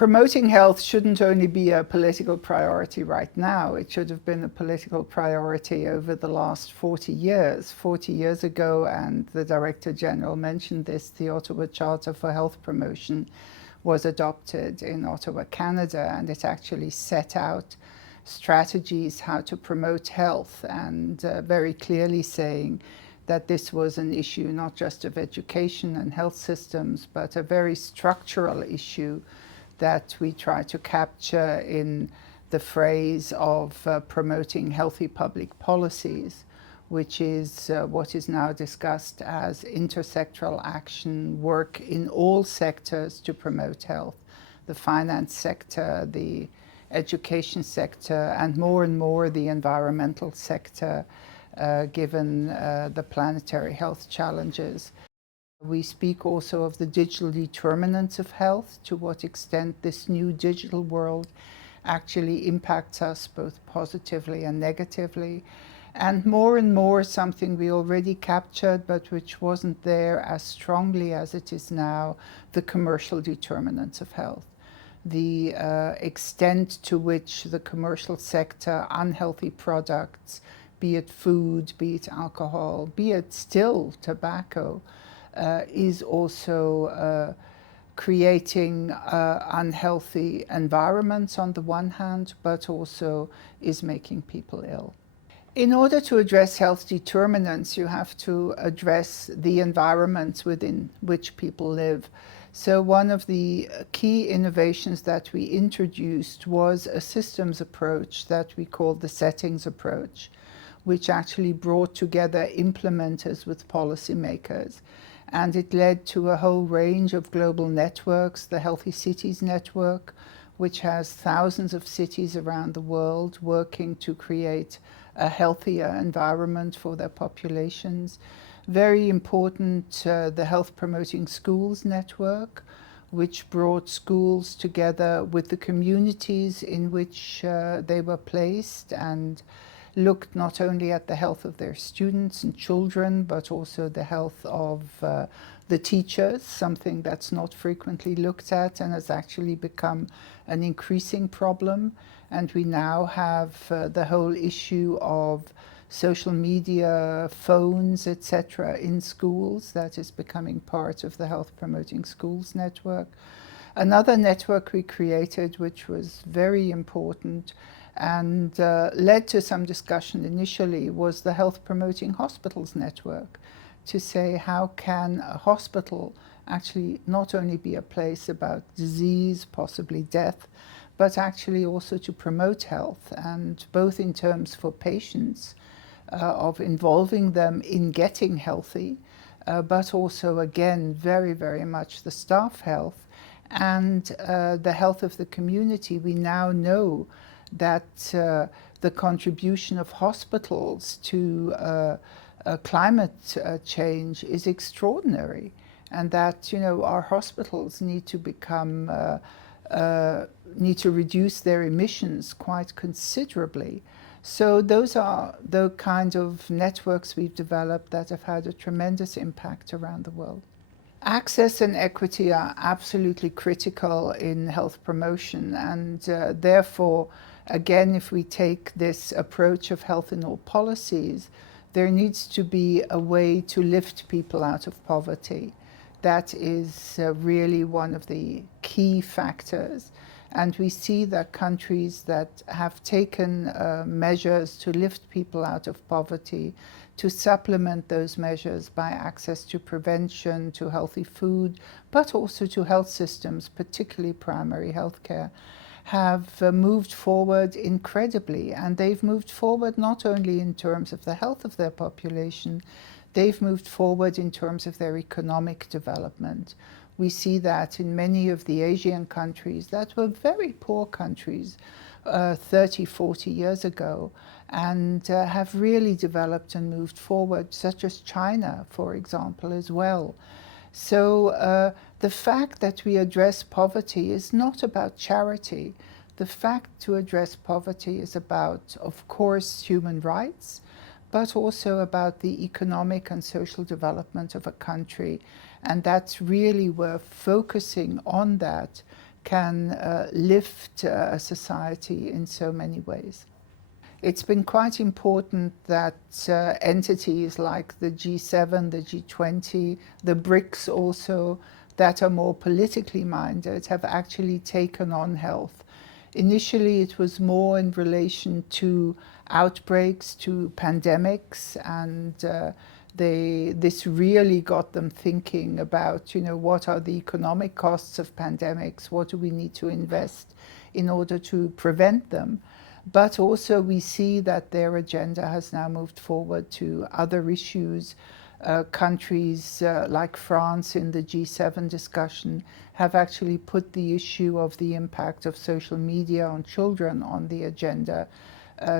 Promoting health shouldn't only be a political priority right now. It should have been a political priority over the last 40 years. 40 years ago, and the Director General mentioned this, the Ottawa Charter for Health Promotion was adopted in Ottawa, Canada, and it actually set out strategies how to promote health, and very clearly saying that this was an issue not just of education and health systems, but a very structural issue that we try to capture in the phrase of promoting healthy public policies, which is what is now discussed as intersectoral action, work in all sectors to promote health, the finance sector, the education sector, and more the environmental sector, given the planetary health challenges. We speak also of the digital determinants of health, to what extent this new digital world actually impacts us both positively and negatively. And more something we already captured, but which wasn't there as strongly as it is now, the commercial determinants of health. The extent to which the commercial sector, unhealthy products, be it food, be it alcohol, be it still tobacco, is also creating unhealthy environments on the one hand, but also is making people ill. In order to address health determinants, you have to address the environments within which people live. So one of the key innovations that we introduced was a systems approach that we called the settings approach, which actually brought together implementers with policymakers. And it led to a whole range of global networks, the Healthy Cities Network, which has thousands of cities around the world working to create a healthier environment for their populations. Very important, the Health Promoting Schools Network, which brought schools together with the communities in which they were placed, and looked not only at the health of their students and children, but also the health of the teachers, something that's not frequently looked at and has actually become an increasing problem. And we now have the whole issue of social media, phones, etc. in schools that is becoming part of the Health Promoting Schools Network. Another network we created, which was very important and led to some discussion initially, was the Health Promoting Hospitals Network, to say how can a hospital actually not only be a place about disease, possibly death, but actually also to promote health, and both in terms for patients, of involving them in getting healthy, but also again very much the staff health and the health of the community. We now know that the contribution of hospitals to climate change is extraordinary, and that our hospitals need to become need to reduce their emissions quite considerably. So those are the kind of networks we've developed that have had a tremendous impact around the world. Access and equity are absolutely critical in health promotion, and therefore, again, if we take this approach of health in all policies, there needs to be a way to lift people out of poverty. That is really one of the key factors. And we see that countries that have taken measures to lift people out of poverty, to supplement those measures by access to prevention, to healthy food, but also to health systems, particularly primary health care, have moved forward incredibly. And they've moved forward not only in terms of the health of their population, they've moved forward in terms of their economic development. We see that in many of the Asian countries that were very poor countries 30, 40 years ago, and have really developed and moved forward, such as China, for example, as well. So the fact that we address poverty is not about charity. The fact to address poverty is about, of course, human rights, but also about the economic and social development of a country. And that's really, we're focusing on that can lift a society in so many ways. It's been quite important that entities like the G7, the G20, the BRICS also, that are more politically minded, have actually taken on health. Initially, it was more in relation to outbreaks, to pandemics, and this really got them thinking about, what are the economic costs of pandemics? What do we need to invest in order to prevent them? But also we see that their agenda has now moved forward to other issues. Countries like France in the G7 discussion have actually put the issue of the impact of social media on children on the agenda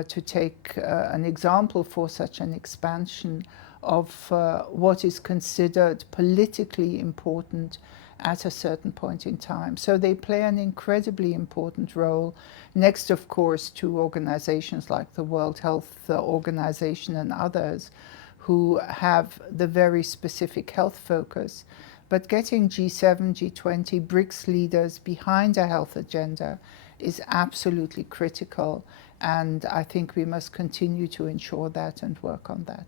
to take an example for such an expansion of what is considered politically important at a certain point in time. So they play an incredibly important role, next, of course, to organizations like the World Health Organization and others who have the very specific health focus. But getting G7, G20, BRICS leaders behind a health agenda is absolutely critical, and I think we must continue to ensure that and work on that.